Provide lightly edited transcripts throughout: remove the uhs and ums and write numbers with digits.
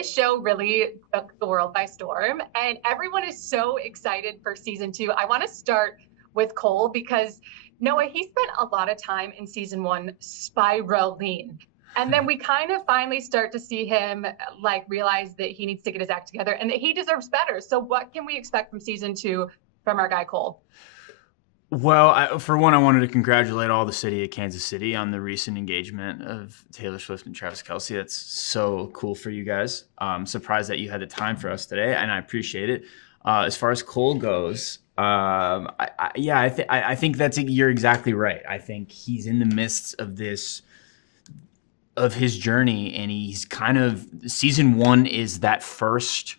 this show really took the world by storm, and everyone is so excited for season 2. I want to start with Cole because Noah, he spent a lot of time in season 1 spiraling. And then we kind of finally start to see him like realize that he needs to get his act together and that he deserves better. So what can we expect from season 2 from our guy Cole? Well, for one, I wanted to congratulate all the city of Kansas City on the recent engagement of Taylor Swift and Travis Kelce. That's so cool for you guys. I'm surprised that you had the time for us today, and I appreciate it. As far as Cole goes, I think you're exactly right. I think he's in the midst of his journey, and he's kind of season 1 is that first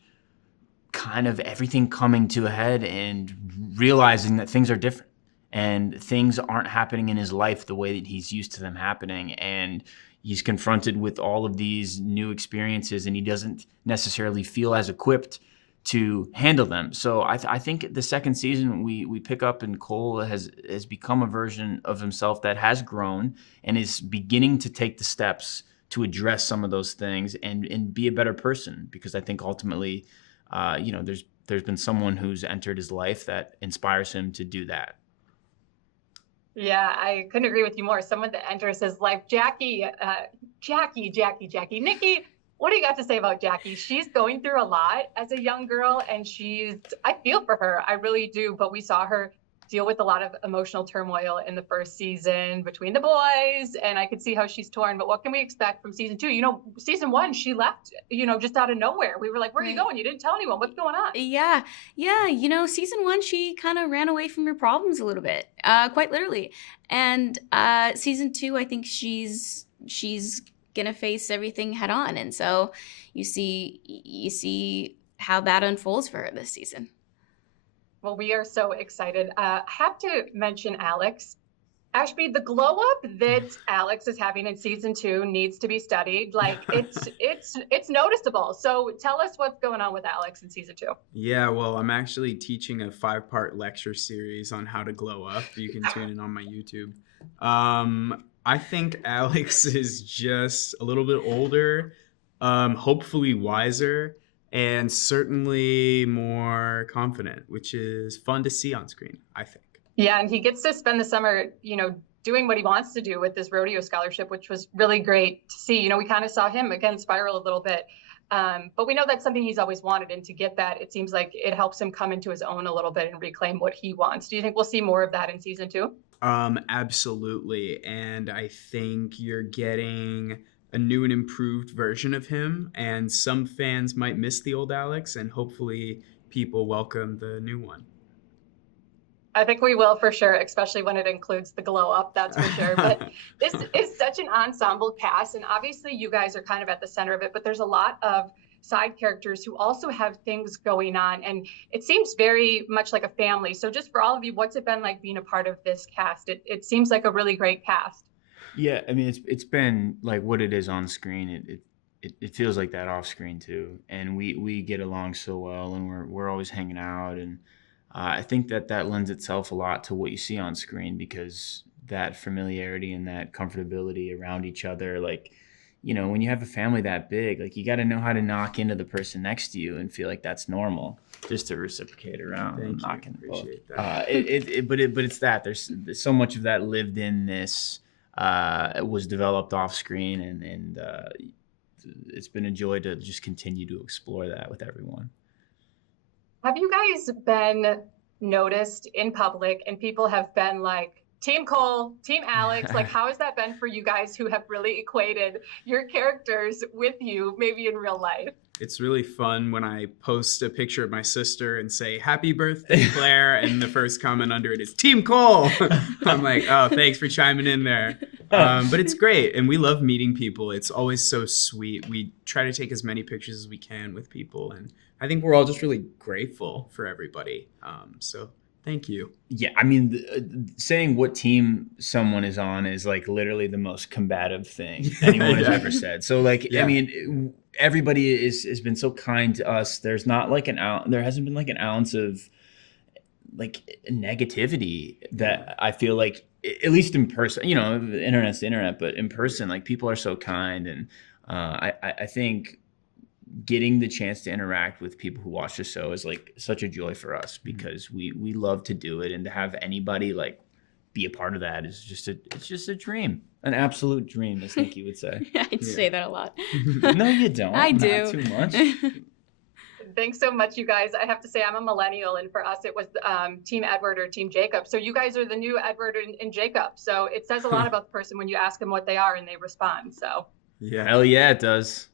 kind of everything coming to a head and realizing that things are different. And things aren't happening in his life the way that he's used to them happening. And he's confronted with all of these new experiences, and he doesn't necessarily feel as equipped to handle them. So I think the second season we pick up, and Cole has become a version of himself that has grown and is beginning to take the steps to address some of those things and be a better person. Because I think ultimately, there's been someone who's entered his life that inspires him to do that. Yeah, I couldn't agree with you more. Someone that enters his life, Jackie. Nikki, what do you got to say about Jackie? She's going through a lot as a young girl, and I feel for her. I really do. But we saw her deal with a lot of emotional turmoil in the first season between the boys, and I could see how she's torn. But what can we expect from season 2? Season 1, she left, just out of nowhere. We were like, where are you going? You didn't tell anyone. What's going on? Yeah. Season 1, she kind of ran away from her problems a little bit, quite literally. And season 2, I think she's gonna face everything head on, and so you see how that unfolds for her this season. Well, we are so excited. I have to mention Alex. Ashby, the glow up that Alex is having in season 2 needs to be studied. Like it's noticeable. So tell us what's going on with Alex in season 2. Yeah, well, I'm actually teaching a 5-part lecture series on how to glow up. You can tune in on my YouTube. I think Alex is just a little bit older, hopefully wiser, and certainly more confident, which is fun to see on screen, I think. Yeah, and he gets to spend the summer, doing what he wants to do with this rodeo scholarship, which was really great to see. We kind of saw him, again, spiral a little bit. But we know that's something he's always wanted, and to get that, it seems like it helps him come into his own a little bit and reclaim what he wants. Do you think we'll see more of that in season 2? Absolutely. And I think you're getting a new and improved version of him, and some fans might miss the old Alex, and hopefully people welcome the new one. I think we will for sure, especially when it includes the glow up, that's for sure. But this is such an ensemble cast, and obviously you guys are kind of at the center of it, but there's a lot of side characters who also have things going on, and it seems very much like a family. So just for all of you, what's it been like being a part of this cast? It seems like a really great cast. Yeah, I mean, it's been like what it is on screen. It feels like that off screen too, and we get along so well, and we're always hanging out, and I think that lends itself a lot to what you see on screen, because that familiarity and that comfortability around each other, like, when you have a family that big, like, you got to know how to knock into the person next to you and feel like that's normal, just to reciprocate around. Thank you. Knocking. Appreciate that. But it's that there's so much of that lived in this. It was developed off screen, and it's been a joy to just continue to explore that with everyone. Have you guys been noticed in public and people have been like, Team Cole, Team Alex? Like, how has that been for you guys who have really equated your characters with you, maybe in real life? It's really fun when I post a picture of my sister and say, "Happy birthday, Claire," and the first comment under it is Team Cole. I'm like, oh, thanks for chiming in there. But it's great, and we love meeting people. It's always so sweet. We try to take as many pictures as we can with people, and I think we're all just really grateful for everybody. So thank you. Yeah, I mean, saying what team someone is on is like literally the most combative thing anyone has ever said. So like, I mean, everybody has been so kind to us. There's not like there hasn't been like an ounce of like negativity that I feel like, at least in person, the internet's the internet, but in person, like, people are so kind. And I think getting the chance to interact with people who watch the show is like such a joy for us, because we love to do it, and to have anybody like be a part of that is it's just a dream, an absolute dream, as Nikki would say. I'd say that a lot. No, you don't. I do. Not too much. Thanks so much, you guys. I have to say I'm a millennial, and for us it was Team Edward or Team Jacob. So you guys are the new Edward and Jacob. So it says a lot about the person when you ask them what they are and they respond. So Yeah. Hell yeah, it does.